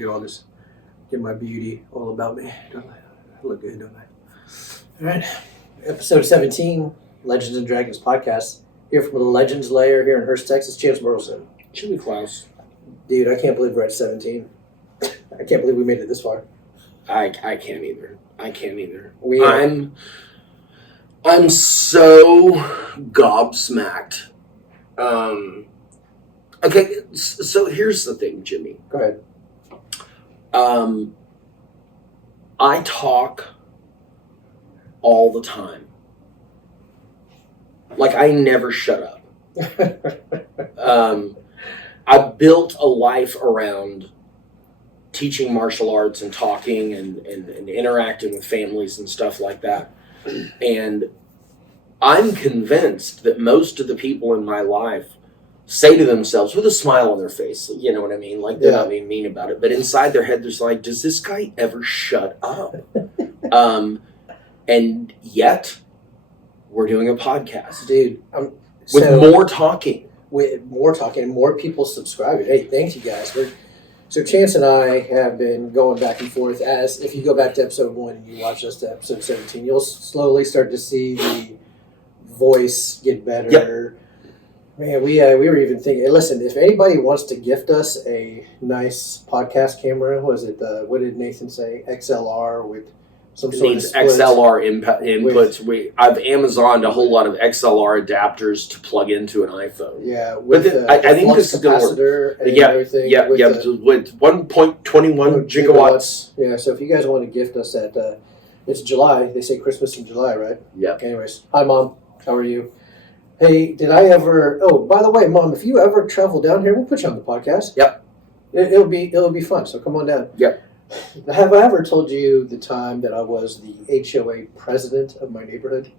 get my beauty all about me. Don't I? I look good, don't I? All right. Episode 17, Legends and Dragons podcast. Here from the Legends Lair here in Hurst, Texas, Chance Burleson. Chili Klaus. Dude, I can't believe we're at 17. I can't believe we made it this far. I can't either. I'm so gobsmacked. Okay, so here's the thing, Jimmy. Go ahead. I talk all the time. Like, I never shut up. I built a life around teaching martial arts and talking and interacting with families and stuff like that. And I'm convinced that most of the people in my life say to themselves with a smile on their face, you know what I mean? Like, they're not being mean about it. But inside their head, there's like, does this guy ever shut up? And yet, we're doing a podcast. Dude. With more talking. With more talking and more people subscribing. Hey, thank you guys. So Chance and I have been going back and forth. As if you go back to episode 1 and you watch us to episode 17, you'll slowly start to see the voice get better. Yep. Man, we were even thinking, hey, listen, if anybody wants to gift us a nice podcast camera, what did Nathan say? XLR with some sort of split. XLR inputs. I've Amazoned a whole lot of XLR adapters to plug into an iPhone. Yeah, with I think this is going to work. Everything. With 1.21 gigawatts. Yeah, so if you guys want to gift us that, it's July. They say Christmas in July, right? Yeah. Anyways, hi Mom, how are you? Hey, did I ever? Oh, by the way, Mom, if you ever travel down here, we'll put you on the podcast. Yep. It'll be fun. So come on down. Yep. Have I ever told you the time that I was the HOA president of my neighborhood?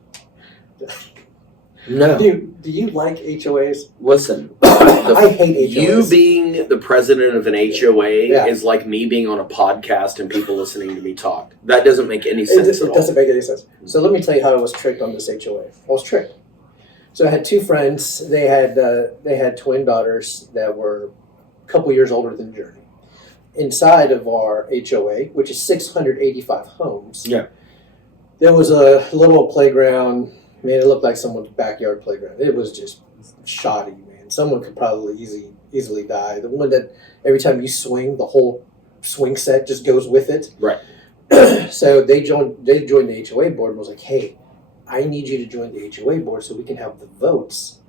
No. Do you like HOAs? Listen, I hate HOAs. You being the president of an HOA is like me being on a podcast and people listening to me talk. That doesn't make any sense at all. It doesn't make any sense. So let me tell you how I was tricked on this HOA. I was tricked. So I had two friends. They had twin daughters that were a couple years older than Journey. Inside of our HOA, which is 685 homes, there was a little playground. Man, it looked like someone's backyard playground. It was just shoddy, man. Someone could probably easily die. The one that every time you swing, the whole swing set just goes with it. Right. So they joined the HOA board and was like, hey, I need you to join the HOA board so we can have the votes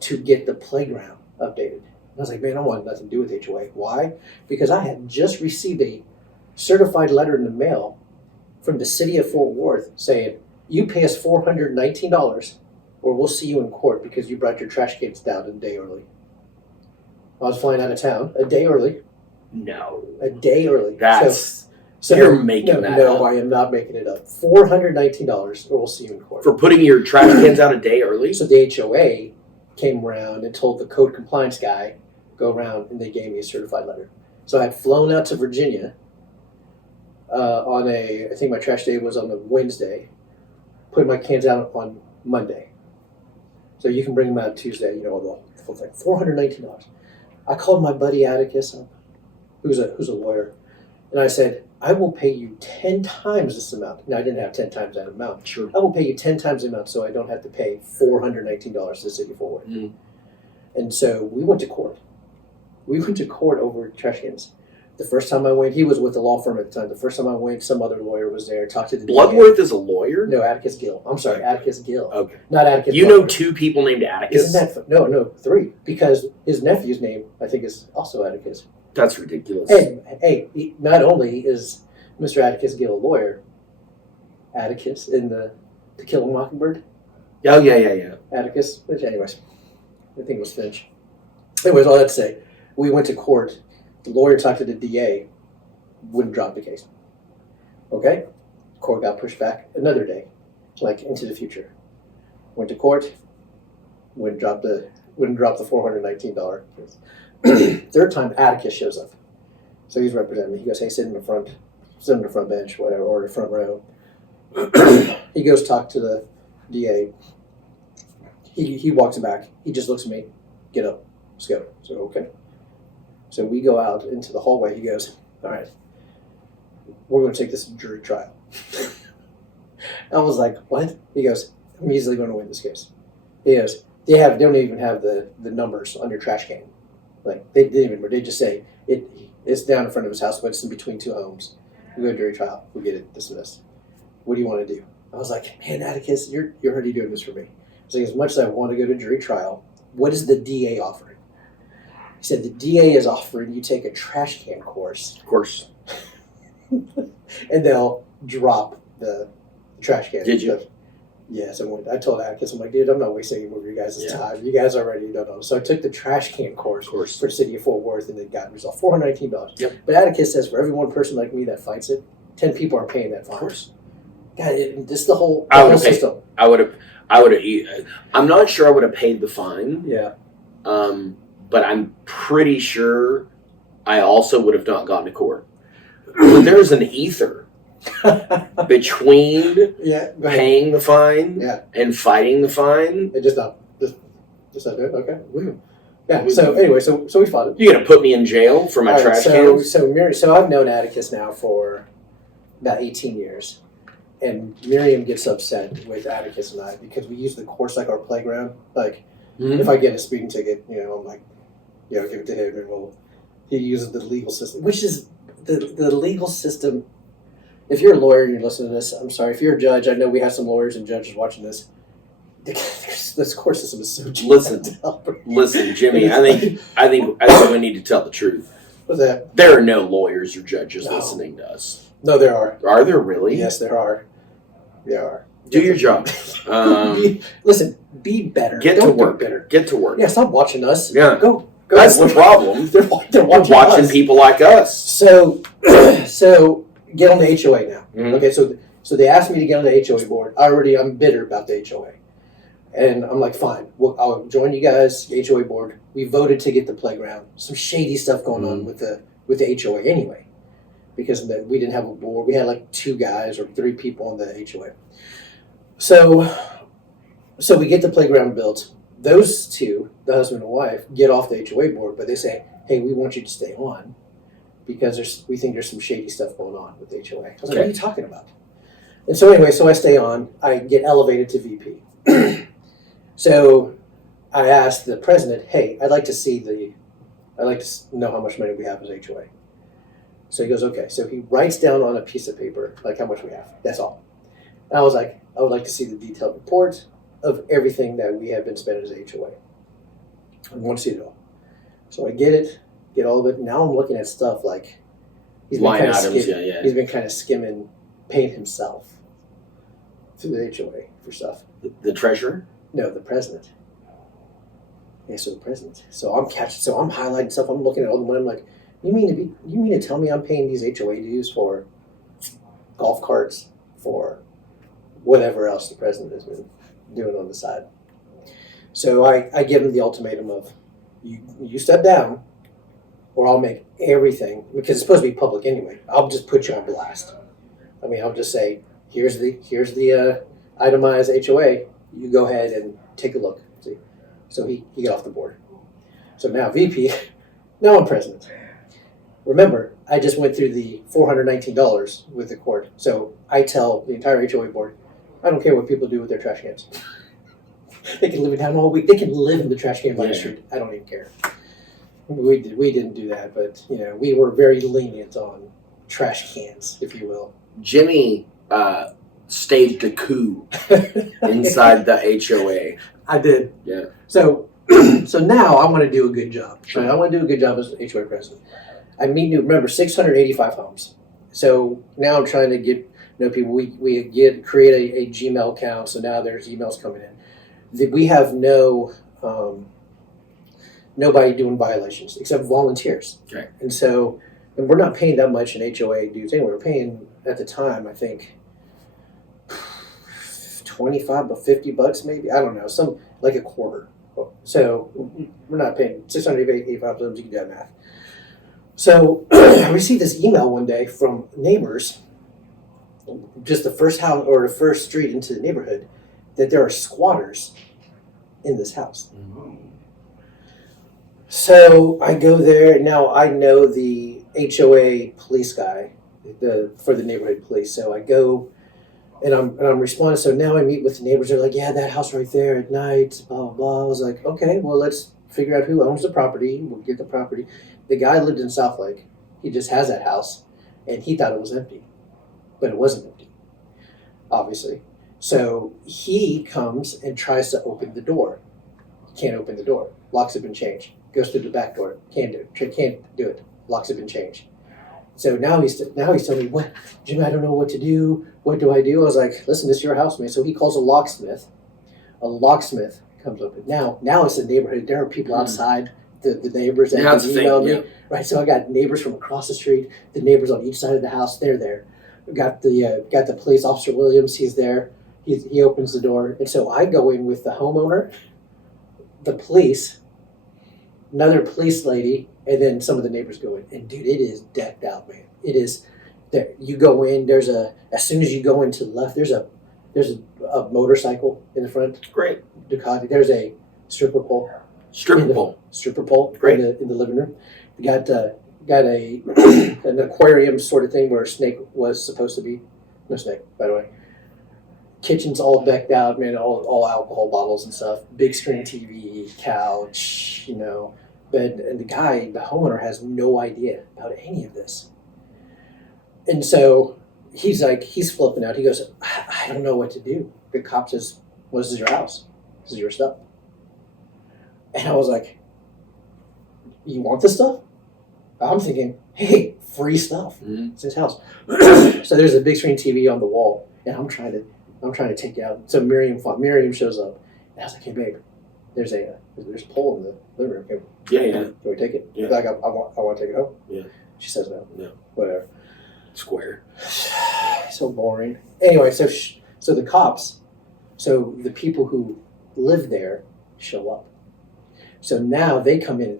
to get the playground updated. I was like, man, I want nothing to do with HOA. Why? Because I had just received a certified letter in the mail from the city of Fort Worth saying, you pay us $419 or we'll see you in court because you brought your trash cans down a day early. I was flying out of town a day early. No. A day early. So you're making that up. No, I am not making it up. $419 or we'll see you in court. For putting your trash cans out a day early? So the HOA came around and told the code compliance guy, go around, and they gave me a certified letter. So I had flown out to Virginia I think my trash day was on a Wednesday, put my cans out on Monday. So you can bring them out Tuesday, the full thing. $419. I called my buddy Atticus up, who's a lawyer, and I said, I will pay you 10 times this amount. Now, I didn't have 10 times that amount. Sure. I will pay you 10 times the amount so I don't have to pay $419 to the city of Fort Worth. Mm. And so we went to court. We went to court over trash cans. The first time I went, he was with the law firm at the time. The first time I went, some other lawyer was there, talked to the Bloodworth DA. Is a lawyer? No, Atticus Gill. I'm sorry, Atticus Gill. Okay. Not Atticus You Bloodworth. know two people named Atticus? Isn't that No, three. Because his nephew's name, I think, is also Atticus. That's ridiculous. Hey, not only is Mr. Atticus Gill a lawyer, Atticus in the To Kill a Mockingbird. Oh, yeah. Atticus, which anyways, I think it was Finch. Anyways, all that to say, we went to court. The lawyer talked to the DA, wouldn't drop the case. Okay? Court got pushed back another day, like into the future. Went to court, wouldn't drop the $419 case. Third time, Atticus shows up. So he's representing me. He goes, hey, sit in the front bench, whatever, or the front row. He goes talk to the DA. He walks back. He just looks at me. Get up. Let's go. So, okay. So we go out into the hallway. He goes, all right, we're going to take this to jury trial. I was like, what? He goes, I'm easily going to win this case. He goes, they don't even have the numbers on your trash can. Like, they didn't even, they just say, it's down in front of his house, but it's in between two homes. We go to jury trial, we'll get it dismissed. What do you want to do? I was like, man, Atticus, you're already doing this for me. I was like, as much as I want to go to jury trial, what is the DA offering? He said, the DA is offering you take a trash can course. Of course. And they'll drop the trash can. Did you? Yes, I told Atticus, I'm like, dude, I'm not wasting any more of your guys' time. You guys already don't know. So I took the trash can course for the city of Fort Worth, and it got results $419. Yep. But Atticus says for every one person like me that fights it, 10 people are paying that fine. Of course. God, this is the whole system. I would have. I'm not sure I would have paid the fine. Yeah. But I'm pretty sure I also would have not gotten to court. When there's an ether between paying the fine and fighting the fine, it just not good. Okay. Woo. Yeah. So anyway, so we fought it. You're gonna put me in jail for my trash cans? So I've known Atticus now for about 18 years. And Miriam gets upset with Atticus and I because we use the course like our playground. Like, if I get a speeding ticket, I'm like, give it to him, and he uses the legal system, which is the legal system. If you're a lawyer and you're listening to this, I'm sorry. If you're a judge, I know we have some lawyers and judges watching this. This court system is so cheap. Listen, Jimmy. I think we need to tell the truth. What's that? There are no lawyers or judges listening to us. No, there are. Are there really? Yes, there are. There are. Do your job. Be better. Get to work. Get to work. Yeah, stop watching us. Yeah. Go. That's the problem. They're watching us. people like us. So get on the HOA now. Mm-hmm. Okay, so they asked me to get on the HOA board. I'm bitter about the HOA. And I'm like, fine, I'll join you guys, the HOA board. We voted to get the playground. Some shady stuff going on with the HOA anyway. Because we didn't have a board. We had like 2 guys or 3 people on the HOA. So we get the playground built. Those 2, the husband and wife, get off the HOA board, but they say, hey, we want you to stay on because we think there's some shady stuff going on with the HOA. I was like, what are you talking about? And so anyway, I stay on. I get elevated to VP. So I asked the president, hey, I'd like to know how much money we have as HOA. So he goes, okay. So he writes down on a piece of paper, like how much we have. That's all. And I was like, I would like to see the detailed report of everything that we have been spending as HOA. I want to see it all. So I get all of it. Now I'm looking at stuff like he's been kind of He's been kind of skimming, paying himself through the HOA for stuff. The treasurer? No, the president. Yeah, so the president. So I'm highlighting stuff. I'm looking at all the money. I'm like, you mean to tell me I'm paying these HOA dues for golf carts, for whatever else the president has been doing on the side? So I give him the ultimatum of you step down or I'll make everything, because it's supposed to be public anyway. I'll just put you on blast. I mean, I'll just say, here's the itemized HOA. You go ahead and take a look. See? So he got off the board. So now VP, now I'm president. Remember, I just went through the $419 with the court. So I tell the entire HOA board, I don't care what people do with their trash cans. They can live it down all week. They can live in the trash can by the street. I don't even care. We didn't do that, but we were very lenient on trash cans, if you will. Jimmy staged a coup inside the HOA. I did. Yeah. So now I want to do a good job. Sure. Right? I want to do a good job as HOA president. I mean, remember 685 homes. So now I'm trying to know people. We create a Gmail account. So now there's emails coming in. We have nobody doing violations except volunteers. Okay. And we're not paying that much in HOA dues anyway. We're paying at the time, I think, $25 or $50 maybe. I don't know, some like a quarter. So we're not paying 685 homes. You can do that math. So I received this email one day from neighbors, just the first house or the first street into the neighborhood, that there are squatters in this house. Mm-hmm. So I go there. Now I know the HOA police guy for the neighborhood police. So I go and I'm responding. So now I meet with the neighbors. They're like, yeah, that house right there at night, blah, blah, blah. I was like, okay, well, let's figure out who owns the property. We'll get the property. The guy lived in South Lake. He just has that house, and he thought it was empty, but it wasn't empty, obviously. So he comes and tries to open the door. Can't open the door. Locks have been changed. Goes through the back door. Can't do it. Can't do it. Locks have been changed. So now he's telling me, what, Jim, I don't know what to do. What do I do? I was like, listen, this is your house, man. So he calls a locksmith. A locksmith comes up. Now it's a neighborhood. There are people outside, the neighbors that email me. Right, so I got neighbors from across the street, the neighbors on each side of the house, they're there. We got the police officer Williams, he's there. He opens the door. And so I go in with the homeowner, the police, another police lady, and then some of the neighbors go in. And dude, it is decked out, man. It is there. You go in, as soon as you go into the left, there's a motorcycle in the front. Great. Ducati. There's a stripper pole. Stripper pole. Great. In the living room. We got an aquarium sort of thing where a snake was supposed to be. No snake, by the way. Kitchen's all decked out, man, all alcohol bottles and stuff. Big screen TV, couch, bed. And the homeowner has no idea about any of this. And so he's flipping out. He goes, I don't know what to do. The cop says, well, this is your house. This is your stuff. And I was like, you want this stuff? I'm thinking, hey, free stuff. Mm-hmm. It's his house. So there's a big screen TV on the wall, and I'm trying to take it out. So Miriam shows up, and I was like, hey, babe, there's a pole in the living room. Hey, can we take it? Yeah. Like, I want to take it home. Yeah. She says no. No. Whatever. Square. So boring. Anyway, so the cops, so the people who live there show up. So now they come in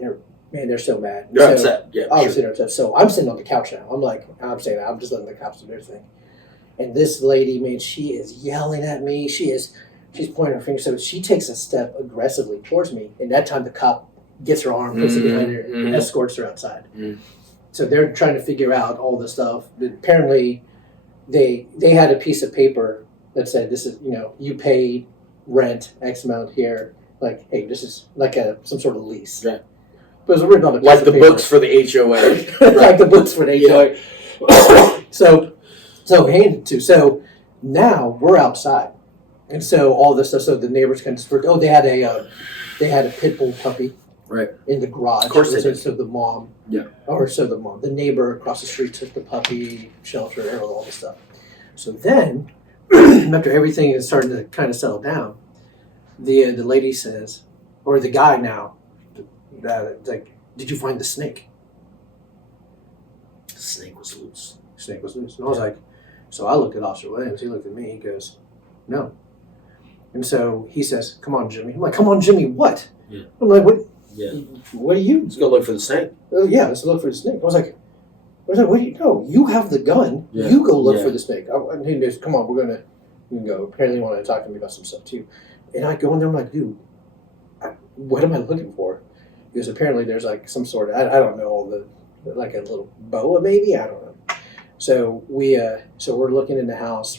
and they're so mad. They're upset. Yeah, obviously they're upset. So I'm sitting on the couch now. I'm just letting the cops do their thing. And this lady, man, she is yelling at me. She's pointing her finger. So she takes a step aggressively towards me. And that time the cop gets her arm, puts it behind her, and escorts her outside. Mm. So they're trying to figure out all the stuff. But apparently they had a piece of paper that said, this is, you paid rent X amount here. Like, hey, this is like some sort of lease. Yeah. But it was written on a piece like of the paper. Books for the HOA. Like the books for the HOA. Yeah. So handed to. So now we're outside. And so all this stuff, so the neighbors can just, they had a pit bull puppy. Right. In the garage. Of course they did. So the mom. Yeah. The neighbor across the street took the puppy, shelter, all this stuff. So then, after everything is starting to kind of settle down, the lady says, or the guy now, like, did you find the snake? The snake was loose. Snake was loose. And I was like, so I looked at Officer Williams. He looked at me. He goes, no. And so he says, come on, Jimmy. I'm like, come on, Jimmy, what? Yeah. I'm like, what? Yeah. What are you? Let's go look for the snake. Yeah, let's look for the snake. I was like, what do you know? You have the gun. Yeah. You go look for the snake. And he goes, come on, we can go. Apparently he wanted to talk to me about some stuff too. And I go in there, I'm like, dude, what am I looking for? Because apparently there's like some sort of, I don't know, like a little boa maybe? I don't know. So we're looking in the house.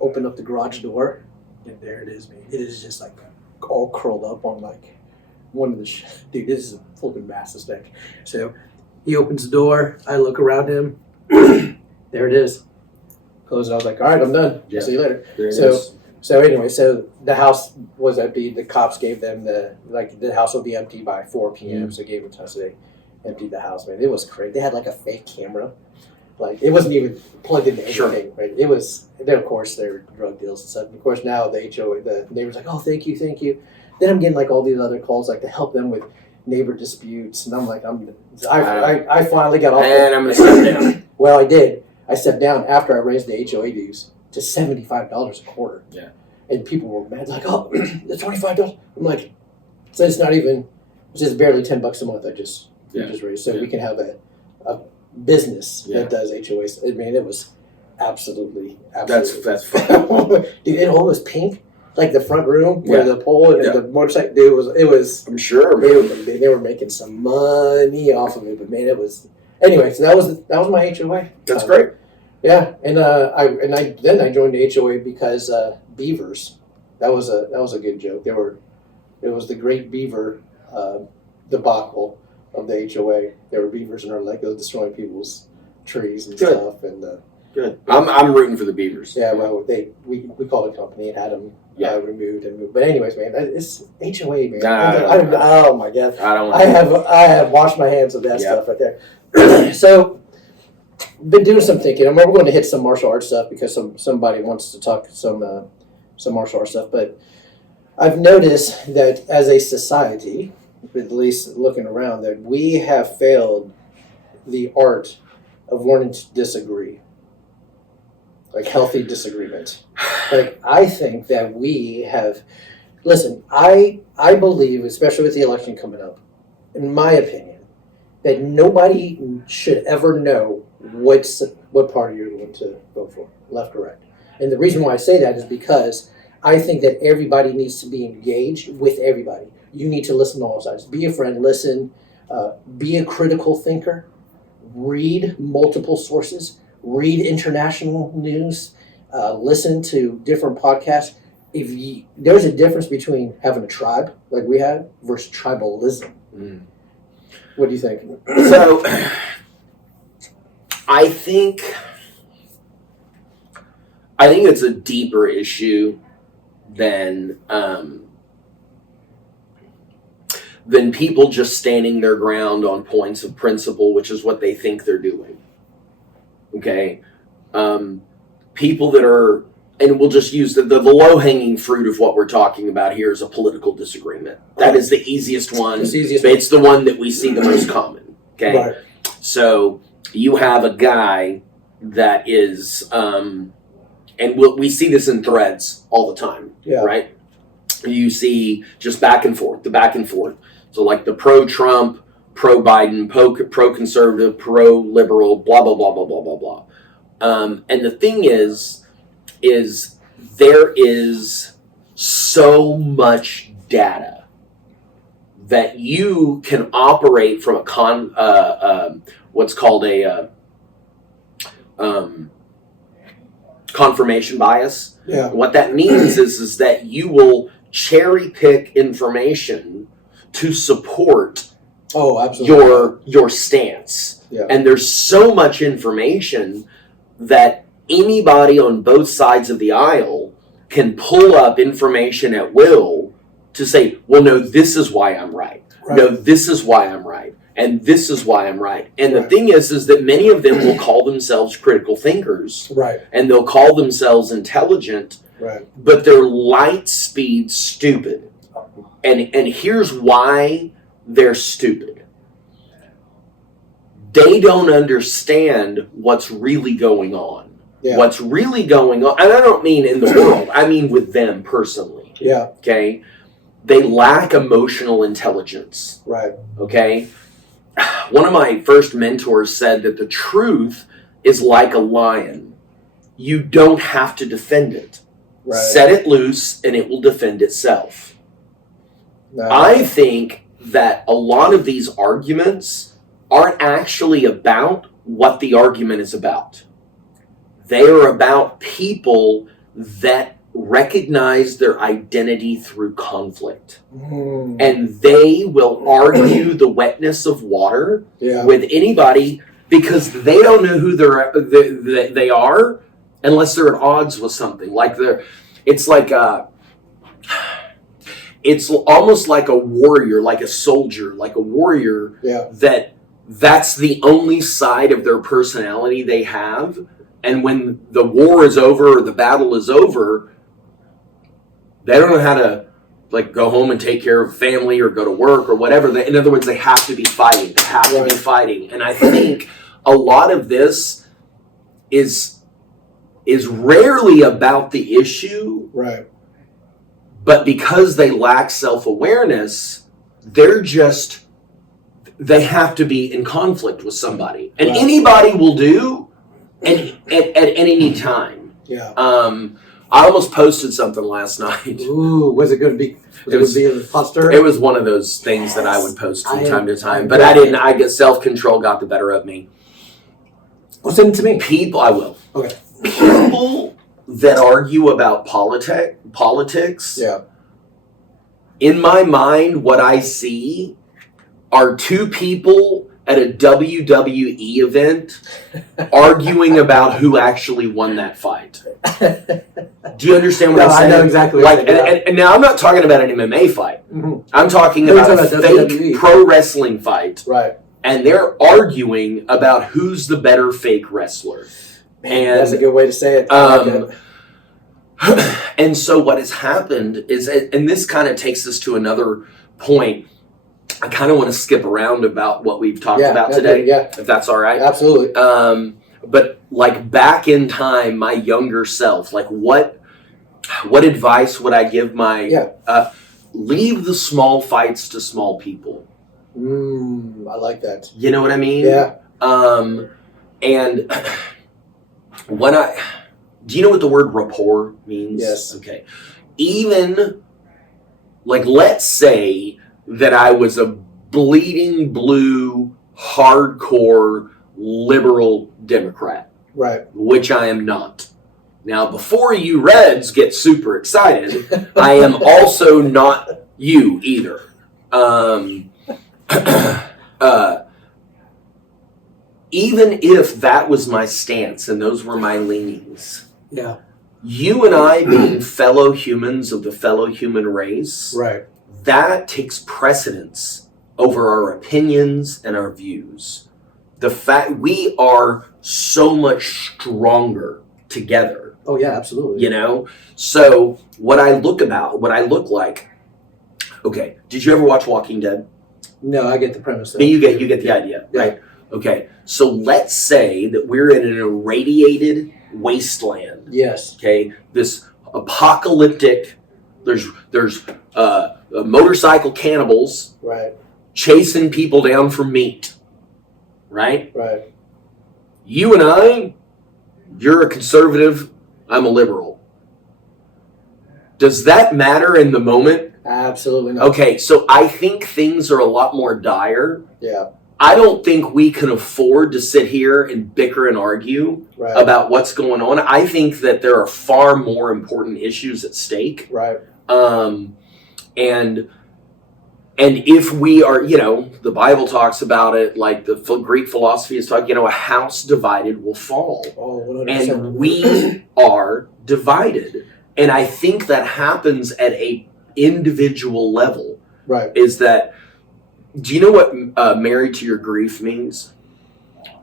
Open up the garage door, and there it is, man. It is just like all curled up on like one of the, dude, this is a flipping massive snake. So he opens the door. I look around him. There it is. Close it. I was like, all right, I'm done. Yeah. See you later. So anyway, so the house was empty. The cops gave them the house will be empty by 4 p.m. So they gave them time, so they emptied the house, man. It was crazy. They had like a fake camera. Like, it wasn't even plugged into anything, sure. Right? It was, then of course there were drug deals and stuff. And of course now the HOA, the neighbor's like, oh, thank you. Then I'm getting like all these other calls like to help them with neighbor disputes. And I'm like, I finally got off. And I'm going to step down. Well, I did. I stepped down after I raised the HOA dues to $75 a quarter. Yeah. And people were mad, like, oh, the $25. I'm like, so it's just barely $10 a month I just raised. So we can have a business that does HOAs. I mean, it was absolutely. That's fun. Dude, it all was pink. Like the front room where the pole and the motorcycle, dude, it was. I'm sure. They were making some money off of it, but man, it was. Anyway, so that was my HOA. That's great. Yeah, and I joined the HOA because beavers. That was a good joke. It was the Great Beaver debacle of the HOA. There were beavers in our lake. They were destroying people's trees and stuff. And good. I'm rooting for the beavers. yeah, well, we called a company and had them removed and moved. But anyways, man, it's HOA, man. Oh my God, I have washed my hands of that stuff right there. So, been doing some thinking. I'm going to hit some martial arts stuff because somebody wants to talk some martial arts stuff. But I've noticed that as a society, at least looking around, that we have failed the art of learning to disagree, like healthy disagreement. Like, I think that we have. Listen, I believe, especially with the election coming up, in my opinion, that nobody should ever know what party you're going to vote for, left or right. And the reason why I say that is because I think that everybody needs to be engaged with everybody. You need to listen to all sides. Be a friend, listen, be a critical thinker, read multiple sources, read international news, listen to different podcasts. There's a difference between having a tribe like we have versus tribalism. Mm. What do you think? So, I think it's a deeper issue than people just standing their ground on points of principle, which is what they think they're doing. Okay, people that are, and we'll just use the low-hanging fruit of what we're talking about here is a political disagreement. That is the easiest one. It's the one that we see the most common. Okay, right. So you have a guy that is, and we see this in threads all the time, right? You see just back and forth. So like the pro-Trump, pro-Biden, pro-conservative, pro-liberal, blah, blah, blah, blah, blah, blah, blah. And the thing is there is so much data that you can operate from a what's called a confirmation bias. Yeah. What that means is that you will cherry pick information to support your stance. Yeah. And there's so much information that anybody on both sides of the aisle can pull up information at will to say, well, no, this is why I'm right. No, this is why I'm right. And this is why I'm right. And the thing is that many of them will call themselves critical thinkers. Right. And they'll call themselves intelligent. Right. But they're light speed stupid. And here's why they're stupid. They don't understand what's really going on. Yeah. What's really going on, and I don't mean in the world, I mean with them personally. Yeah. Okay? They lack emotional intelligence. Right. Okay? One of my first mentors said that the truth is like a lion. You don't have to defend it. Right. Set it loose and it will defend itself. No. I think that a lot of these arguments aren't actually about what the argument is about. They are about people that recognize their identity through conflict. Mm. And they will argue the wetness of water with anybody because they don't know who they are unless they're at odds with something. It's almost like a warrior, like a soldier, like a warrior that's the only side of their personality they have. And when the war is over or the battle is over, they don't know how to go home and take care of family or go to work or whatever. In other words, they have to be fighting. They have to be fighting. And I think a lot of this is rarely about the issue. Right. But because they lack self-awareness, they have to be in conflict with somebody. And anybody will do at any time. Yeah. I almost posted something last night. Ooh, was it going to be? It was a hot stir? It was one of those things that I would post from time to time, but I didn't. I get self-control got the better of me. Well, send it to me. I will. Okay. People that argue about politics. Yeah. In my mind, what I see are two people at a WWE event arguing about who actually won that fight. Do you understand what I'm saying? I know exactly. Like, and now I'm not talking about an MMA fight. Mm-hmm. I'm talking about a fake pro wrestling fight. Right. And they're arguing about who's the better fake wrestler. Man, that's a good way to say it. And so what has happened is, and this kind of takes us to another point. I kind of want to skip around about what we've talked about today, if that's all right. Absolutely. But like back in time, my younger self, like what advice would I give my, leave the small fights to small people. I like that. You know what I mean? Yeah. And do you know what the word rapport means? Yes. Okay. Even, like, let's say that I was a bleeding blue, hardcore, liberal Democrat. Right. Which I am not. Now, before you Reds get super excited, I am also not you either. Even if that was my stance and those were my leanings, you and I being fellow humans of the fellow human race, right, that takes precedence over our opinions and our views. The fact we are so much stronger together. Oh yeah, absolutely. You know? So what I look like, okay, did you ever watch Walking Dead? No, I get the premise. You get the idea, right? Okay, so let's say that we're in an irradiated wasteland. Yes. Okay, this apocalyptic. There's motorcycle cannibals. Right. Chasing people down for meat. Right. Right. You and I, you're a conservative. I'm a liberal. Does that matter in the moment? Absolutely not. Okay, so I think things are a lot more dire. Yeah. I don't think we can afford to sit here and bicker and argue about what's going on. I think that there are far more important issues at stake. Right. And if we are, the Bible talks about it, like the Greek philosophy is talking, a house divided will fall. Oh, 100%. And we are divided. And I think that happens at a individual level. Right. Is that, do you know what married to your grief means?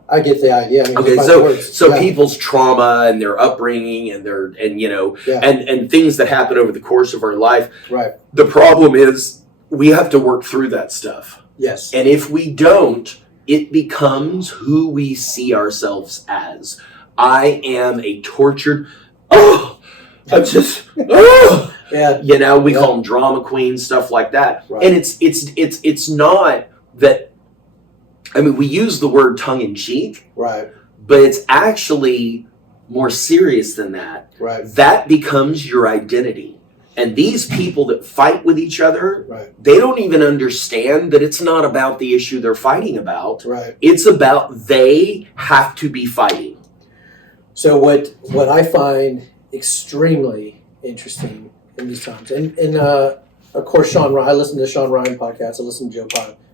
I get the idea. I mean, okay, so people's trauma and their upbringing and and things that happen over the course of our life. Right. The problem is we have to work through that stuff. Yes. And if we don't, it becomes who we see ourselves as. I am a tortured. Yeah. We call them drama queens, stuff like that. Right. And it's not that. I mean, we use the word tongue in cheek, right? But it's actually more serious than that. Right. That becomes your identity. And these people that fight with each other, they don't even understand that it's not about the issue they're fighting about. Right. It's about they have to be fighting. So what I find extremely interesting in these times, and of course Sean Ryan. I listen to the Sean Ryan podcast. I listen to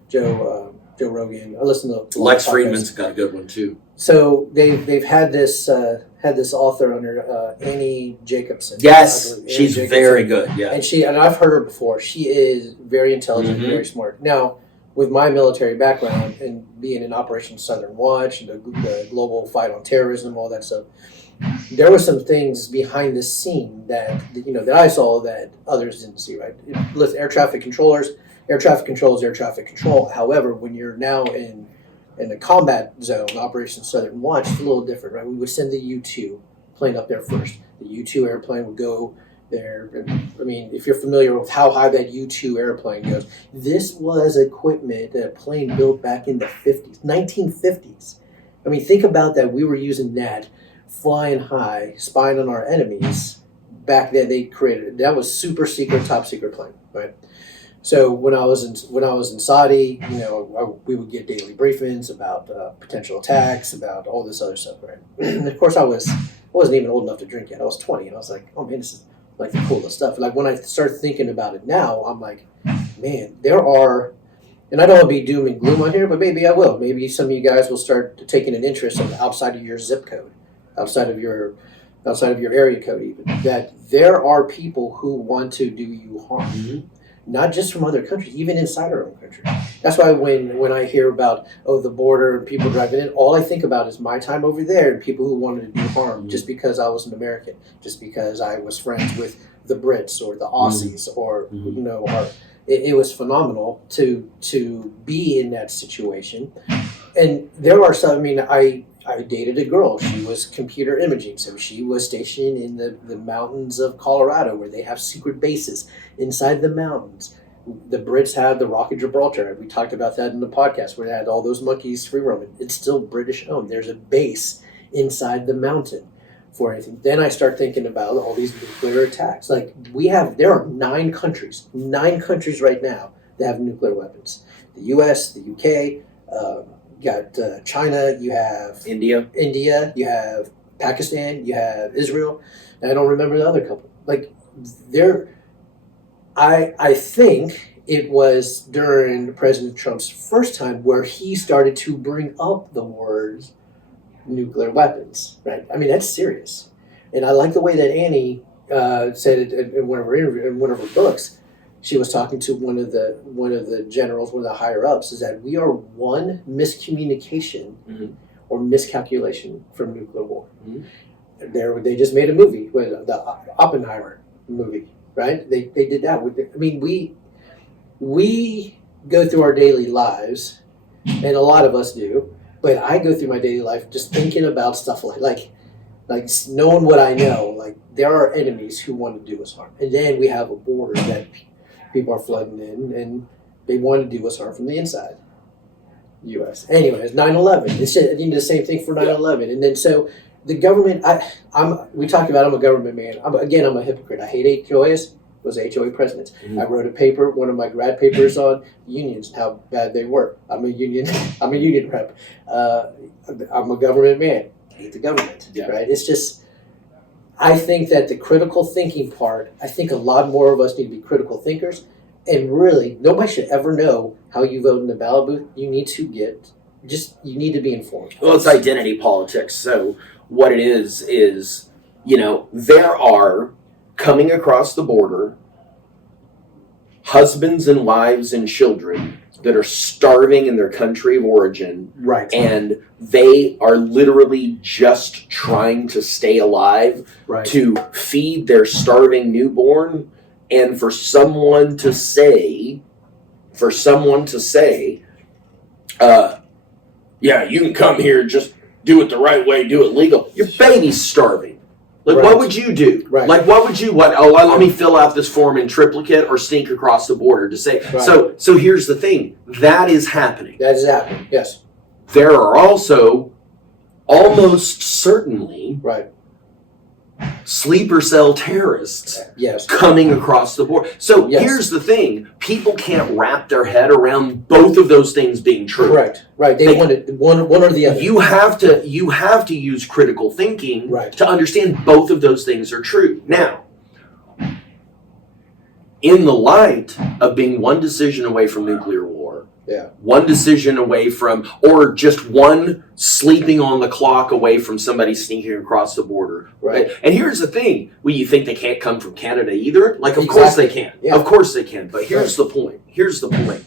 Joe Rogan. I listen to Lex Friedman's got a good one too. So they've had this author under Annie Jacobson. Yes, she's very good. Yeah, and I've heard her before. She is very intelligent, very smart. Now, with my military background and being in Operation Southern Watch and the global fight on terrorism, all that stuff, there were some things behind the scene that I saw that others didn't see. Right, listen, air traffic control is air traffic control. However, when you're now in the combat zone, Operation Southern Watch, it's a little different, right? We would send the U-2 plane up there first. The U-2 airplane would go there. I mean, if you're familiar with how high that U-2 airplane goes, this was equipment that a plane built back in the 1950s. I mean, think about that. We were using that, flying high, spying on our enemies back then they created that was super secret, top secret plane, right? So when I was in Saudi, we would get daily briefings about potential attacks, about all this other stuff, right? And of course, I wasn't even old enough to drink yet. I was 20, and I was like, oh man, this is like the coolest stuff. Like when I start thinking about it now, I'm like, man, there are, and I don't want to be doom and gloom on here, but maybe I will. Maybe some of you guys will start taking an interest in outside of your zip code, outside of your area code, even that there are people who want to do you harm. Mm-hmm. Not just from other countries, even inside our own country. That's why when I hear about, the border and people driving in, all I think about is my time over there and people who wanted to do harm just because I was an American, just because I was friends with the Brits or the Aussies or, it was phenomenal to be in that situation. And there are some, I dated a girl. She was computer imaging, so she was stationed in the mountains of Colorado where they have secret bases inside the mountains. The Brits had the Rock of Gibraltar. We talked about that in the podcast where they had all those monkeys free roaming. It's still British owned. There's a base inside the mountain for anything. Then I start thinking about all these nuclear attacks. Like there are 9 countries right now that have nuclear weapons. The U.S., the U.K., got China, you have India, you have Pakistan, you have Israel, and I don't remember the other couple. Like I think it was during President Trump's first time where he started to bring up the words nuclear weapons, right? That's serious. And I like the way that Annie said it in one of her books. She was talking to one of the generals, one of the higher ups, is that we are one miscommunication or miscalculation from nuclear war. Mm-hmm. They just made a movie with the Oppenheimer movie, right? They did that. We go through our daily lives, and a lot of us do, but I go through my daily life just thinking about stuff like knowing what I know. Like there are enemies who want to do us harm, and then we have a border that people are flooding in, and they want to do us harm from the inside. U.S. Anyways, 9/11. It's the same thing for 9/11, and then so the government. We talked about I'm a government man. I'm a hypocrite. I hate HOAs. Was HOA president. Mm-hmm. I wrote a paper, one of my grad papers on unions, how bad they were. I'm a union rep. I'm a government man. I hate the government. Yeah. Right? It's just. I think that the critical thinking part, I think a lot more of us need to be critical thinkers. And really, nobody should ever know how you vote in the ballot booth. You need to you need to be informed. Well, it's identity politics. So what it is, there are, coming across the border, husbands and wives and children that are starving in their country of origin. Right. And they are literally just trying to stay alive, right, to feed their starving newborn. And for someone to say, yeah, you can come here, just do it the right way, do it legal. Your baby's starving. Like, right. What would you do? Right. Like, let me fill out this form in triplicate or sneak across the border to say. Right. So here's the thing. That is happening. That is happening, yes. There are also almost certainly right. sleeper cell terrorists yes. coming across the border. So yes. Here's the thing. People can't wrap their head around both of those things being true. Correct. Right. They want it one or the other. You have to use critical thinking right. to understand both of those things are true. Now, in the light of being one decision away from nuclear war, yeah, one decision away from, or just one sleeping on the clock away from somebody sneaking across the border. Right. And here's the thing. Well, you think they can't come from Canada either? Like, of exactly. course they can. Yeah. Of course they can. But here's right. the point.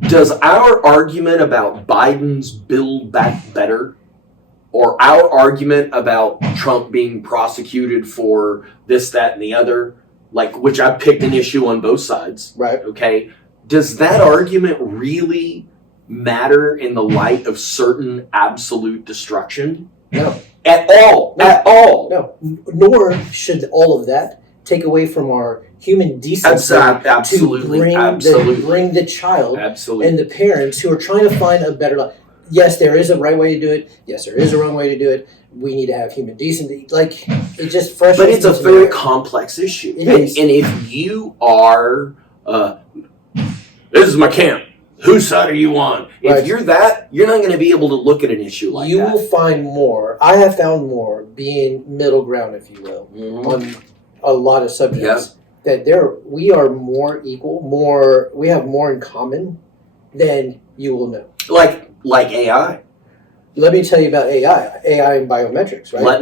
Does our argument about Biden's Build Back Better, or our argument about Trump being prosecuted for this, that, and the other, like, which I picked an issue on both sides. Right. Okay. Does that argument really matter in the light of certain absolute destruction? No. At all. No. At all. No. Nor should all of that take away from our human decency absolutely. to bring the child absolutely. And the parents who are trying to find a better life. Yes, there is a right way to do it. Yes, there is a wrong way to do it. we need to have human decency. Like, it just frustrates But it's a me. very complex issue. It is. And if you are, this is my camp. Whose side are you on? Right. If you're that, you're not going to be able to look at an issue like You that. will find more. I have found more being middle ground, if you will, on a lot of subjects. That we are more equal, we have more in common than you will know. Like AI. Let me tell you about AI and biometrics, right? Let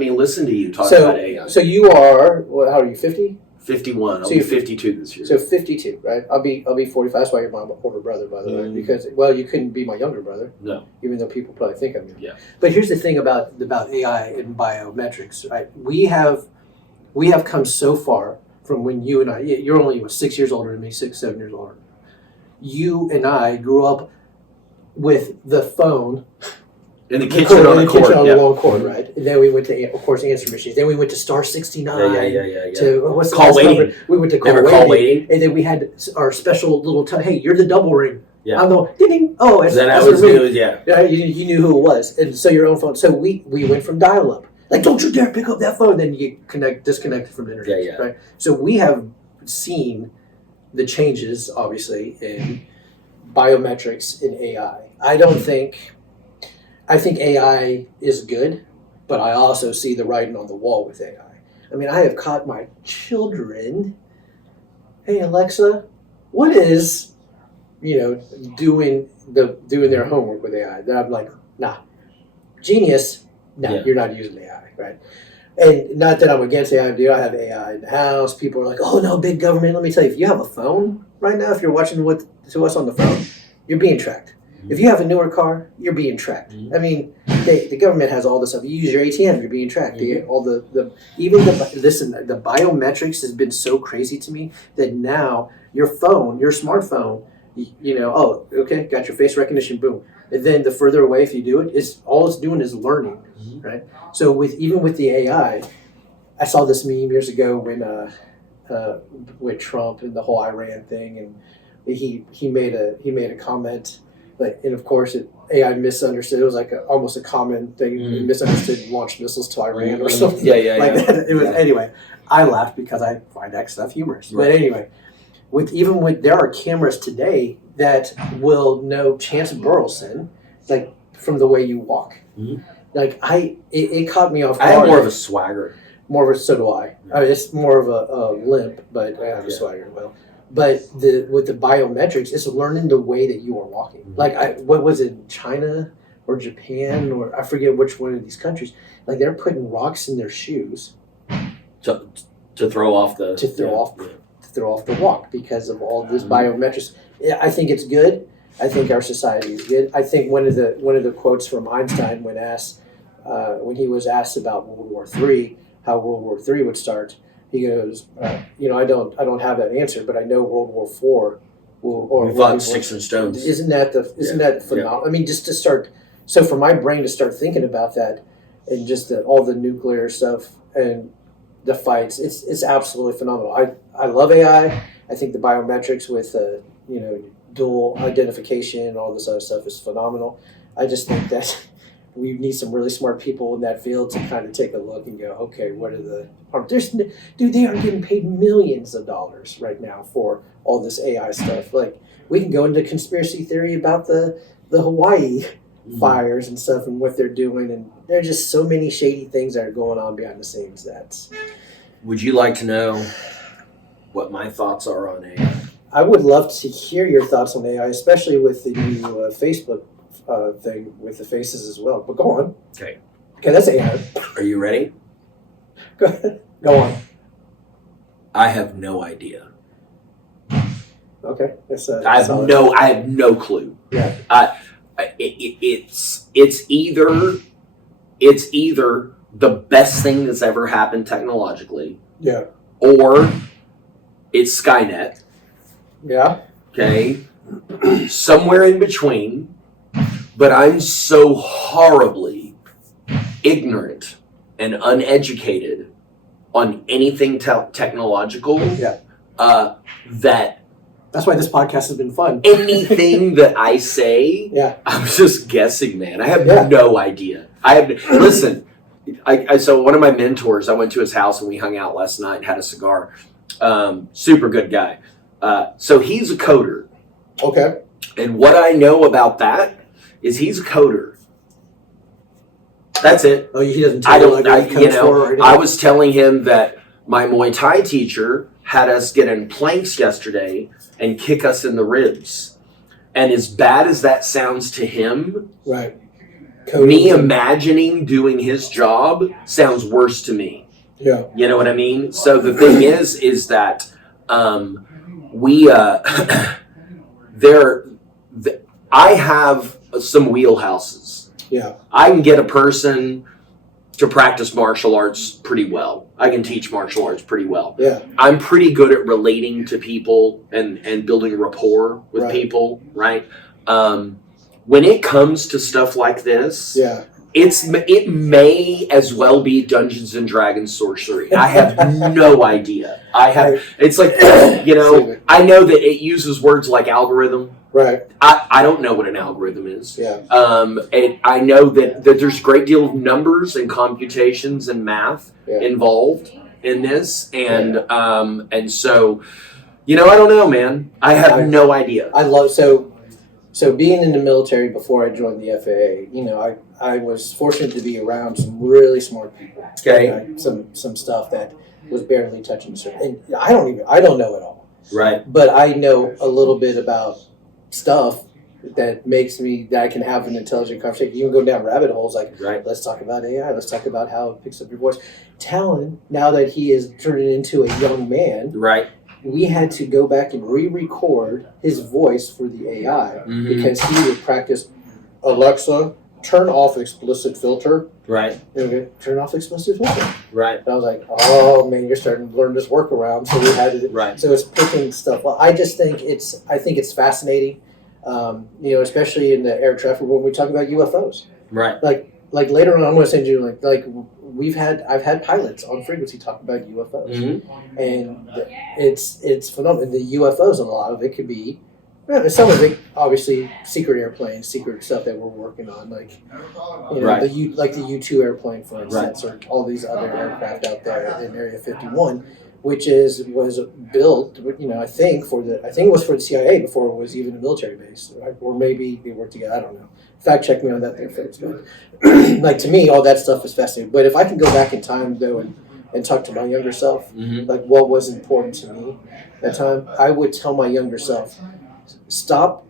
me listen to you talk about AI. So you are, how are you, 50? 51. I'll So be 52 this year. So 52, right? I'll be 45. That's why you're my older brother, by the way, because, well, you couldn't be my younger brother. No. Even though people probably think I'm you. Yeah. But here's the thing about AI and biometrics, right? We have come so far from when you and I, you're only 6 years older than me, 7 years older. You and I grew up with the phone in the kitchen on the long cord, right? And then we went to, of course, answer machines. Then we went to star 69. Yeah. To what's the call last waiting. number? We went to call waiting. And then we had our special little. Hey, you're the double ring. Yeah. I go ding ding. Oh, it's Then I was new. Yeah. You knew who it was, and so your own phone. So we went from dial up. Like, don't you dare pick up that phone. Then you get disconnected from the internet. Yeah. Right. So we have seen the changes, obviously, in biometrics in AI. I think AI is good, but I also see the writing on the wall with AI. I mean, I have caught my children. Hey, Alexa, what is, doing their homework with AI? That I'm like, nah, genius. No, You're not using AI, right? And not that I'm against AI. I have AI in the house. People are like, oh no, big government. Let me tell you, if you have a phone right now, if you're watching to us on the phone, you're being tracked. If you have a newer car, you're being tracked. I mean, the government has all this stuff. You use your ATM, you're being tracked. The biometrics has been so crazy to me that now your smartphone, got your face recognition, boom. And then the further away if you do it, all it's doing is learning, right? So with the AI, I saw this meme years ago when with Trump and the whole Iran thing, and he made a comment. And of course, AI misunderstood. It was like almost a common thing. He misunderstood launch missiles to Iran or something. That. It was anyway. I laughed because I find that stuff humorous. Right. But anyway, there are cameras today that will know Chance Burleson, like from the way you walk. Mm-hmm. Like it caught me off guard. I have more of a swagger. So do I. It's more of a limp, but I have a swagger. Well. But with the biometrics, it's learning the way that you are walking. Mm-hmm. Like, what was it, China or Japan, or I forget which one of these countries. Like, they're putting rocks in their shoes to throw off the throw off the walk because of all this biometrics. I think it's good. I think our society is good. I think one of the quotes from Einstein when he was asked about World War III, how World War III would start. He goes, I don't have that answer, but I know World War IV we fought sticks and stones. Isn't that phenomenal? Yeah. I mean, just to start. So for my brain to start thinking about that, and just all the nuclear stuff and the fights, it's absolutely phenomenal. I love AI. I think the biometrics with dual identification and all this other stuff is phenomenal. I just think that we need some really smart people in that field to kind of take a look and go, okay, what are the dude, they are getting paid millions of dollars right now for all this AI stuff. Like, we can go into conspiracy theory about the Hawaii fires and stuff and what they're doing, and there are just so many shady things that are going on behind the scenes. Would you like to know what my thoughts are on AI? I would love to hear your thoughts on AI, especially with the new Facebook thing with the faces as well. But go on. Okay, that's AI. Are you ready? Go ahead. Go on. I have no idea. Okay. I have no clue. Yeah. It's either the best thing that's ever happened technologically. Yeah. Or it's Skynet. Yeah. Okay. Somewhere in between. But I'm so horribly ignorant and uneducated on anything technological that That's why this podcast has been fun. Anything that I say, Yeah. I'm just guessing, man. I have Yeah. no idea. Listen. So one of my mentors, I went to his house and we hung out last night and had a cigar. Super good guy. So he's a coder. Okay. And what I know about that is he's a coder. That's it. Oh, he doesn't tell I was telling him that my Muay Thai teacher had us get in planks yesterday and kick us in the ribs. And as bad as that sounds to him, right. Me imagining doing his job sounds worse to me. Yeah. You know what I mean? So the thing is that I have some wheelhouses. Yeah. I can get a person to practice martial arts pretty well. I can teach martial arts pretty well. Yeah. I'm pretty good at relating to people and building rapport with people, right? When it comes to stuff like this, yeah, it may as well be Dungeons and Dragons sorcery. I have no idea. It's like, I know that it uses words like algorithm. Right. I don't know what an algorithm is. Yeah. And I know that there's a great deal of numbers and computations and math involved in this. And so, I don't know, man. I have no idea. I love, so being in the military before I joined the FAA, I was fortunate to be around some really smart people. Okay. Some stuff that was barely touching the surface. And I don't know it all. Right. But I know a little bit about stuff that I can have an intelligent conversation. You can go down rabbit holes like, let's talk about AI. Let's talk about how it picks up your voice. Talon, now that he is turning into a young man, we had to go back and re-record his voice for the AI because he would practice, Alexa, turn off explicit filter. Right. Okay, turn off explicit filter. Right. And I was like, oh man, you're starting to learn this workaround. So we had to. Right. So it's picking stuff. Well, I think it's fascinating, especially in the air traffic when we talk about UFOs. Right. Like later on, I'm going to send you like I've had pilots on frequency talk about UFOs, and it's phenomenal. The UFOs, a lot of it could be, some of it obviously secret airplanes, secret stuff that we're working on, like the U-2 airplane, for instance, or all these other aircraft out there in Area 51, which was built, I think it was for the CIA before it was even a military base, or maybe they worked together. I don't know. Fact check me on that there, folks. But like, to me, all that stuff is fascinating. But if I can go back in time though and talk to my younger self, like what was important to me at that time, I would tell my younger self, stop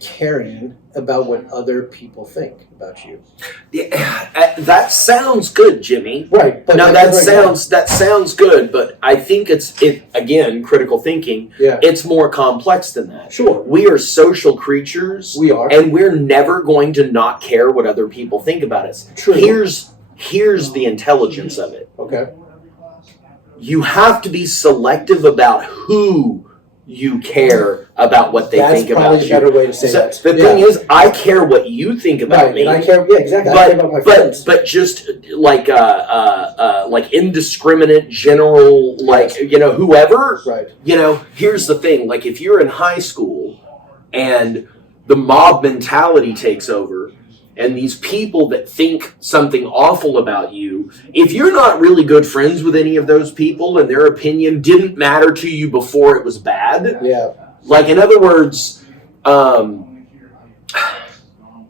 caring about what other people think about you. Yeah, that sounds good, Jimmy. Right. But now that sounds good, but I think it's again, critical thinking. Yeah. It's more complex than that. Sure. We are social creatures. We are. And we're never going to not care what other people think about us. True. Here's the intelligence of it. Okay. You have to be selective about who you care about what they think about you. That's probably a better way to say that. The thing is, I care what you think about me. And I care, exactly. I care about my friends. But just like indiscriminate, general, whoever. Right. Here's the thing. Like, if you're in high school and the mob mentality takes over, and these people that think something awful about you, if you're not really good friends with any of those people and their opinion didn't matter to you before it was bad, like, in other words, I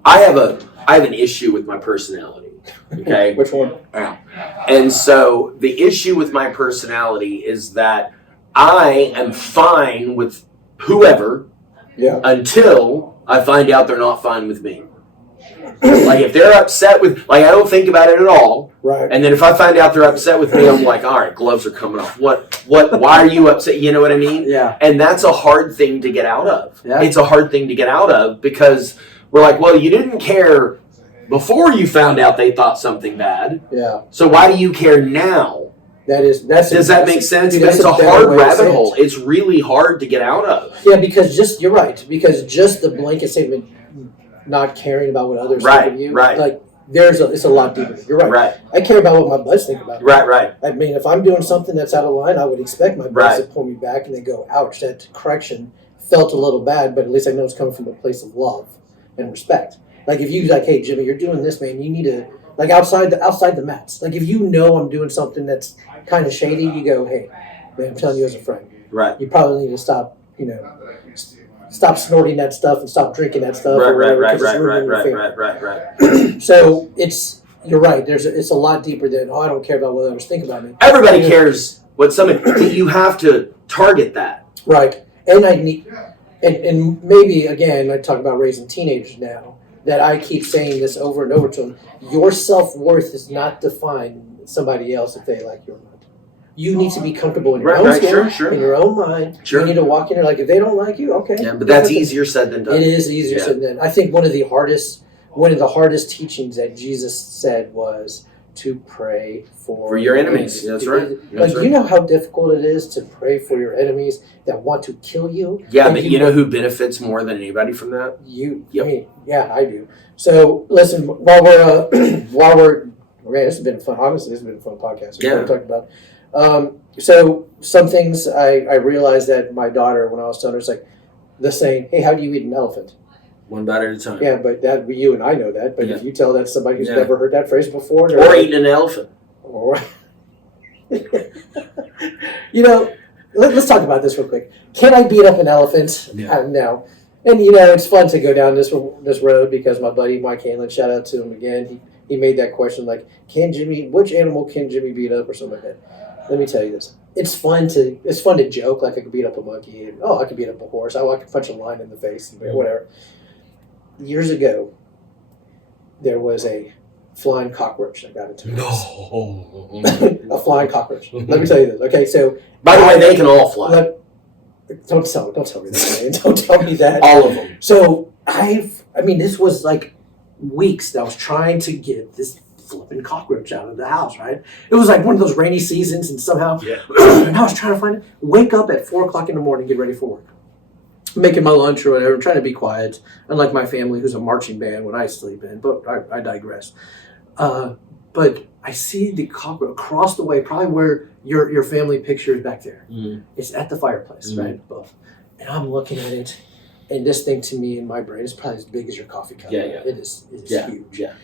have an issue with my personality. Okay. Which one? And so the issue with my personality is that I am fine with whoever until I find out they're not fine with me. Like, if they're upset with, I don't think about it at all. Right. And then if I find out they're upset with me, I'm like, all right, gloves are coming off. Why are you upset? You know what I mean? Yeah. And that's a hard thing to get out of. Yeah. It's a hard thing to get out of because we're like, well, you didn't care before you found out they thought something bad. Yeah. So why do you care now? Does that make sense? But it's a hard rabbit hole. It's really hard to get out of. Yeah, because you're right. Because just the blanket statement, not caring about what others think of you, like, it's a lot deeper. You're right. Right. I care about what my buds think about it. Right. I mean, if I'm doing something that's out of line, I would expect my buds to pull me back and they go, ouch, that correction felt a little bad, but at least I know it's coming from a place of love and respect. Like if you like, hey Jimmy, you're doing this, man, you need to like outside the mats. Like if you know I'm doing something that's kind of shady, you go, hey, man, I'm telling you as a friend. Right. You probably need to stop, stop snorting that stuff and stop drinking that stuff. Right. So you're right. It's a lot deeper than I don't care about what others think about me. Everybody cares what somebody. You have to target that. Right, and I need, and maybe again I talk about raising teenagers now. That I keep saying this over and over to them. Your self-worth is not defined somebody else if they like you or not. You need to be comfortable in your own skin, in your own mind. Sure. You need to walk in there like if they don't like you, okay. Yeah, but that's easier said than done. It is easier said than done. I think one of the hardest teachings that Jesus said was to pray for your enemies. That's right. You know how difficult it is to pray for your enemies that want to kill you? Yeah, but you know who benefits more than anybody from that? You. Yep. I mean, yeah, I do. So listen, while we're man, this has been fun. Honestly, this has been a fun podcast. Yeah. We talked about. So some things I realized that my daughter, when I was telling her, it's like the saying, "Hey, how do you eat an elephant?" One bite at a time. Yeah, but you and I know that. But if you tell that to somebody who's Yeah. never heard that phrase before, Or eating an elephant. Or let's talk about this real quick. Can I beat up an elephant? Yeah. No. And it's fun to go down this road because my buddy Mike Hanlon, shout out to him again. He made that question like, which animal can Jimmy beat up or something like that? Let me tell you this. It's fun to joke like I could beat up a monkey and I could beat up a horse. I could punch a lion in the face and whatever. Years ago, there was a flying cockroach that got into me. No. A flying cockroach. Let me tell you this. Okay, so by the way, they can all fly. Don't tell me that, man. Don't tell me that. All of them. So this was like weeks that I was trying to get this flipping cockroach out of the house, right? It was like one of those rainy seasons and somehow, and I was trying to find it. Wake up at 4:00 in the morning, get ready for work. Making my lunch or whatever, trying to be quiet, unlike my family who's a marching band when I sleep in, but I digress. But I see the cockroach across the way, probably where your family picture is back there. Mm. It's at the fireplace, right above. And I'm looking at it, and this thing to me in my brain is probably as big as your coffee cup. Yeah. It is huge. Yeah.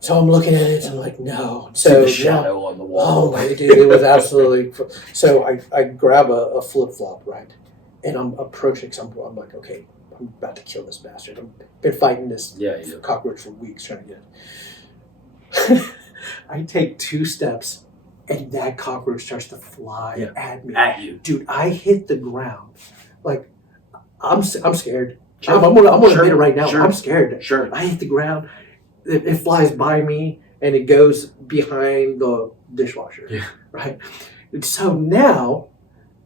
So I'm looking at it, and I'm like, no. See the shadow on the wall. Oh my dude, it was absolutely. So I grab a flip flop, right, and I'm approaching. Cause I'm like, okay, I'm about to kill this bastard. I've been fighting this cockroach for weeks trying to get it. I take 2 steps, and that cockroach starts to fly at me. At you, dude. I hit the ground, like I'm scared. Sure. I'm gonna admit it right now. Sure. I'm scared. Sure. I hit the ground. It flies by me and it goes behind the dishwasher. Yeah. Right. So now,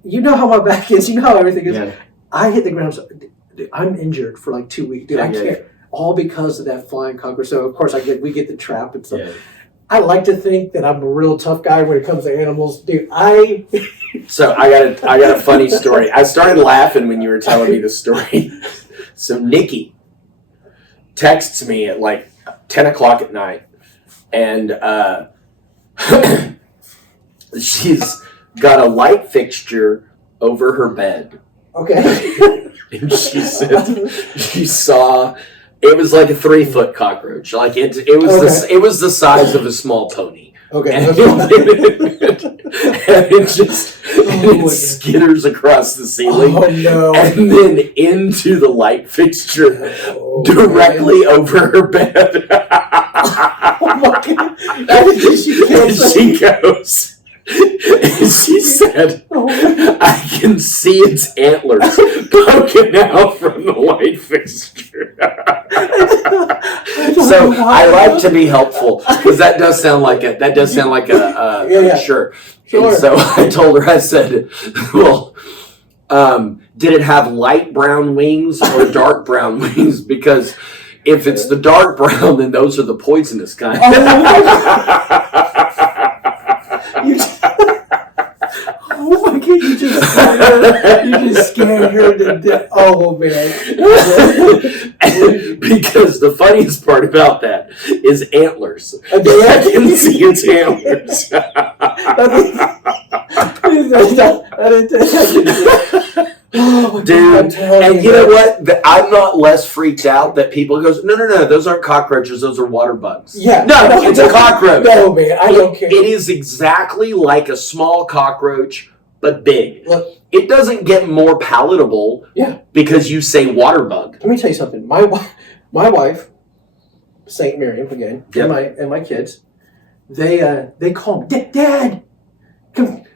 you know how my back is. You know how everything is. Yeah. I hit the ground. So, I'm injured for like 2 weeks. Dude, I can't. Yeah. All because of that flying cockroach. So of course we get the trap and stuff. Yeah. I like to think that I'm a real tough guy when it comes to animals, dude. So I got a funny story. I started laughing when you were telling me the story. So Nikki texts me at like 10 o'clock at night, and she's got a light fixture over her bed. Okay. And she said she saw. It was like a 3-foot cockroach. Like it was the size of a small pony. Okay. And it just skitters across the ceiling. Oh no! And then into the light fixture directly over her bed. Oh my God! And she goes. And she said, I can see its antlers poking out from the light fixture. So I like to be helpful because that does sound like a sure. And so I told her, I said, well, did it have light brown wings or dark brown wings? Because if it's the dark brown, then those are the poisonous kind. Oh my God, you just You just scared her to death. Oh, man. Because the funniest part about that is antlers. I can see its antlers. Dude, and you know what? I'm not less freaked out that people goes, no, those aren't cockroaches, those are water bugs. Yeah. No, it's a cockroach. No, man, I don't care. It is exactly like a small cockroach, but big. Look, it doesn't get more palatable because you say water bug. Let me tell you something. My wife, Saint Miriam again, and my kids, they call me, Dad, come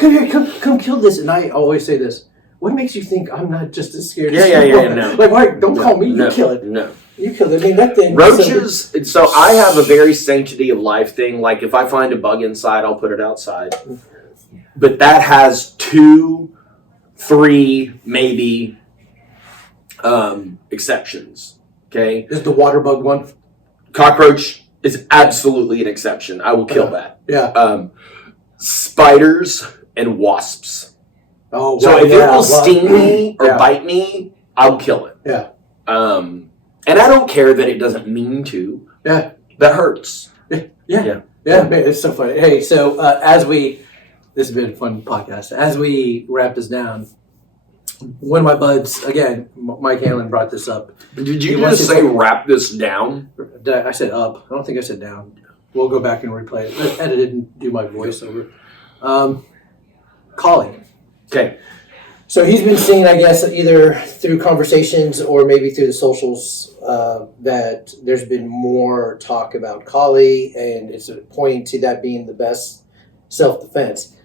here, come kill this. And I always say this. What makes you think I'm not just as scared as you are? No. Like, why, don't call me, you kill it. No. You kill it. I mean, that thing. Roaches, so I have a very sanctity of life thing. Like, if I find a bug inside, I'll put it outside. But that has 2, 3, maybe exceptions. Okay? Is the water bug one? Cockroach is absolutely an exception. I will kill that. Yeah. Spiders and wasps. Oh, so if it will sting me or bite me, I'll kill it. Yeah. And I don't care that it doesn't mean to. Yeah. That hurts. Yeah, man, it's so funny. Hey, so this has been a fun podcast. As we wrap this down, one of my buds, again, Mike Hanlon brought this up. Did you just say wrap this down? I said up. I don't think I said down. We'll go back and replay it. I edited and do my voiceover. Collie. Okay. So he's been seeing, I guess, either through conversations or maybe through the socials, that there's been more talk about collie, and it's pointing to that being the best self-defense.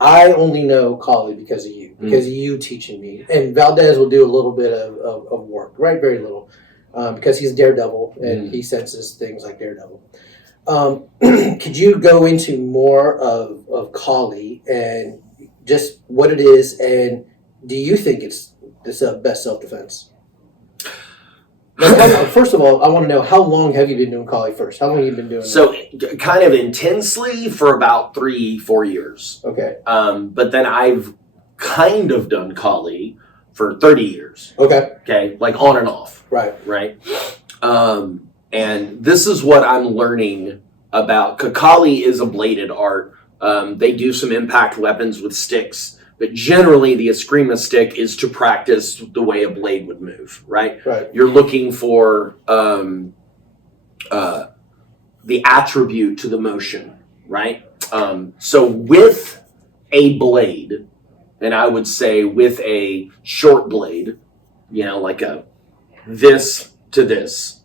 I only know collie because of you, because of you teaching me. And Valdez will do a little bit of work, right? Very little, because he's Daredevil, and he senses things like Daredevil. Could you go into more of collie and just what it is, and do you think it's the best self-defense? First of all, I want to know, how long have you been doing collie first? How long have you been doing that? Kind of intensely for about 3-4 years. Okay. But then I've kind of done collie for 30 years. Okay. Like on and off. Right. And this is what I'm learning about. Collie is a bladed art. They do some impact weapons with sticks, but generally the Eskrima stick is to practice the way a blade would move, right? You're looking for the attribute to the motion, right? So with a blade, and I would say with a short blade, like a this to this,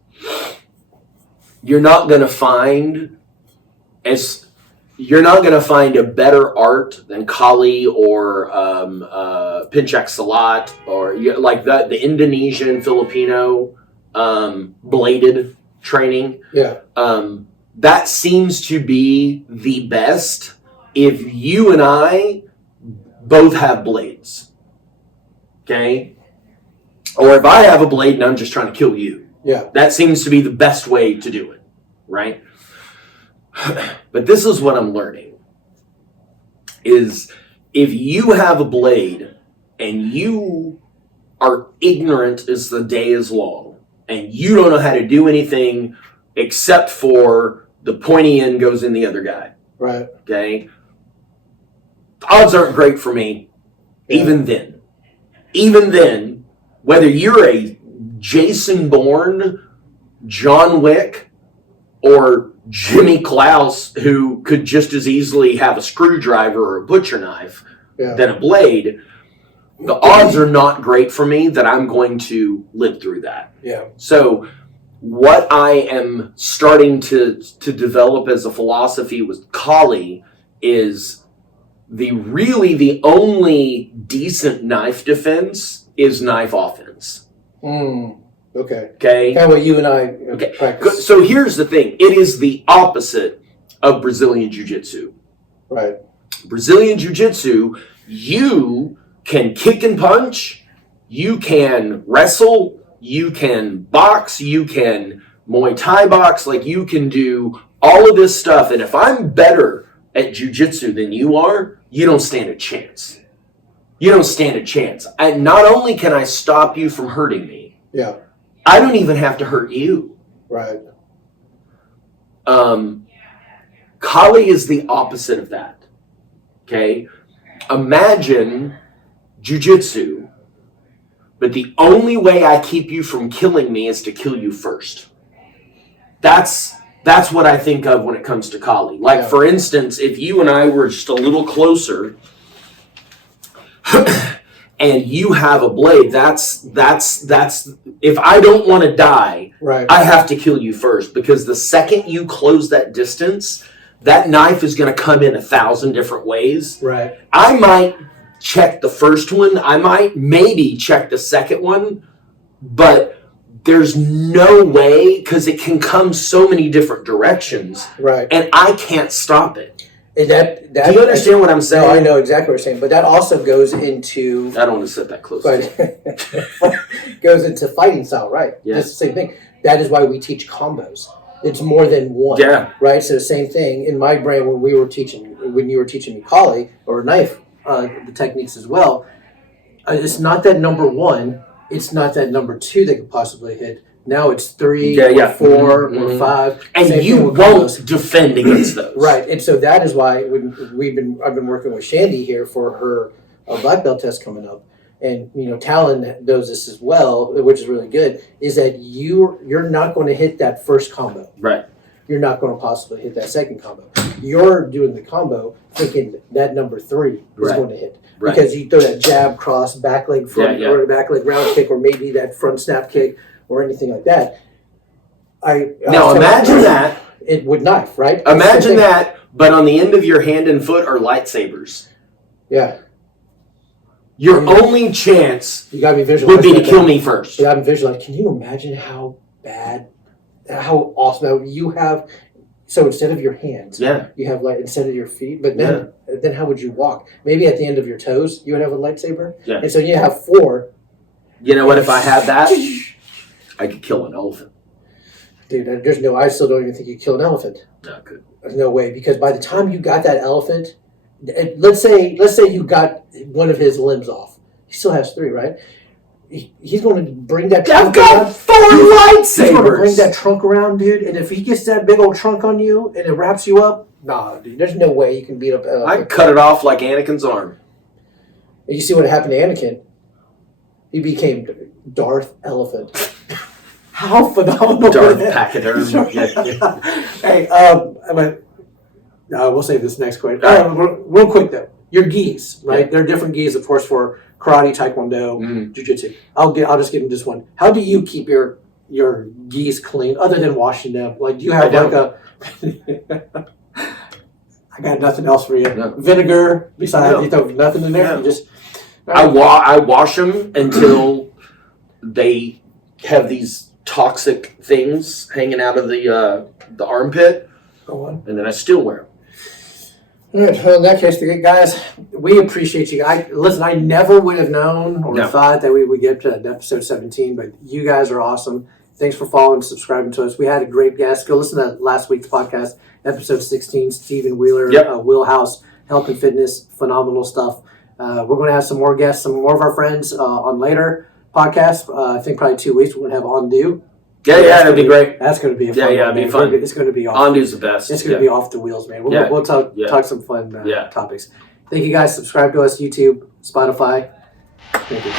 you're not going to find a better art than collie or Pencak Silat or like the Indonesian, Filipino bladed training. Yeah. That seems to be the best if you and I both have blades. Okay? Or if I have a blade and I'm just trying to kill you. Yeah. That seems to be the best way to do it, right? But this is what I'm learning, is if you have a blade and you are ignorant as the day is long and you don't know how to do anything except for the pointy end goes in the other guy. Right. Okay? The odds aren't great for me, even then. Even then, whether you're a Jason Bourne, John Wick, or Jimmy Klaus, who could just as easily have a screwdriver or a butcher knife than a blade, the odds are not great for me that I'm going to live through that. Yeah. So what I am starting to develop as a philosophy with collie is the only decent knife defense is knife offense. Okay. Okay. Kind of what you and I practice. So here's the thing. It is the opposite of Brazilian Jiu-Jitsu. Right. Brazilian Jiu-Jitsu, you can kick and punch, you can wrestle, you can box, you can Muay Thai box, like you can do all of this stuff. And if I'm better at Jiu-Jitsu than you are, you don't stand a chance. you don't stand a chance. Not only can I stop you from hurting me, Yeah. I don't even have to hurt you. Right. Kali is the opposite of that. Okay? Imagine jujitsu, but the only way I keep you from killing me is to kill you first. That's what I think of when it comes to Kali. Like, for instance, if you and I were just a little closer and you have a blade, that's if I don't want to die, right, I have to kill you first, because the second you close that distance, that knife is going to come in 1,000 different ways. Right. I might check the first one. I might maybe check the second one, but there's no way, because it can come so many different directions. Right. And I can't stop it. And that do you understand what I'm saying? No, I know exactly what you're saying, but that also goes into... I don't want to sit that close. Goes into fighting style, right? Yeah. It's the same thing. That is why we teach combos. It's more than one. Yeah. Right? So the same thing in my brain when you were teaching me Kali or knife, the techniques as well, it's not that number one, it's not that number two that could possibly hit. Now it's 3 or 4 or 5. And you won't defend against those. Right. And so that is why when I've been working with Shandy here for her black belt test coming up. And Talon knows this as well, which is really good, is that you're not going to hit that first combo. Right. You're not going to possibly hit that second combo. You're doing the combo thinking that number 3 is going to hit. Right. Because you throw that jab, cross, back leg front, or back leg round kick, or maybe that front snap kick, or anything like that. Now imagine that. It would knife, right? Imagine that, but on the end of your hand and foot are lightsabers. Yeah. Your only chance you gotta be would be to kill me first. You gotta be visualized. Can you imagine how awesome you have? So instead of your hands, you have instead of your feet. But then how would you walk? Maybe at the end of your toes, you would have a lightsaber. Yeah. And so you have 4. You know what? If I had that, I could kill an elephant. Dude, I still don't even think you kill an elephant. Not good. There's no way, because by the time you got that elephant, let's say you got one of his limbs off. He still has 3, right? He's going to bring that trunk I've got around. 4 lightsabers. He's going to bring that trunk around, dude. And if he gets that big old trunk on you and it wraps you up, nah, dude. There's no way you can beat up an elephant. I'd cut it off like Anakin's arm. And you see what happened to Anakin? He became Darth Elephant. How phenomenal! Darth Pachyderm. Hey, we'll save this next question. Real quick though, your gis, right? Yeah. There are different gis, of course, for karate, taekwondo, jiu-jitsu. I'll just give them this one. How do you keep your gis clean, other than washing them? Like, do you have I got nothing else for you. No. Vinegar. Besides, you throw nothing in there. No. You just. I wash them until they have these toxic things hanging out of the armpit. Go on. And then I still wear them. All right. Well, in that case, guys, we appreciate you. Listen, I never would have known or thought that we would get to episode 17, but you guys are awesome. Thanks for following and subscribing to us. We had a great guest. Go listen to last week's podcast, episode 16, Stephen Wheeler, Wheelhouse, Health and Fitness, phenomenal stuff. We're going to have some more guests, some more of our friends on later podcasts. I think probably 2 weeks we're going to have Ondu. Yeah, that'd be great. That's going to be a fun it'd be fun. It's going to be awesome. Ondu's the best. It's going to be off the wheels, man. We'll talk some fun topics. Thank you guys. Subscribe to us, YouTube, Spotify. Thank you.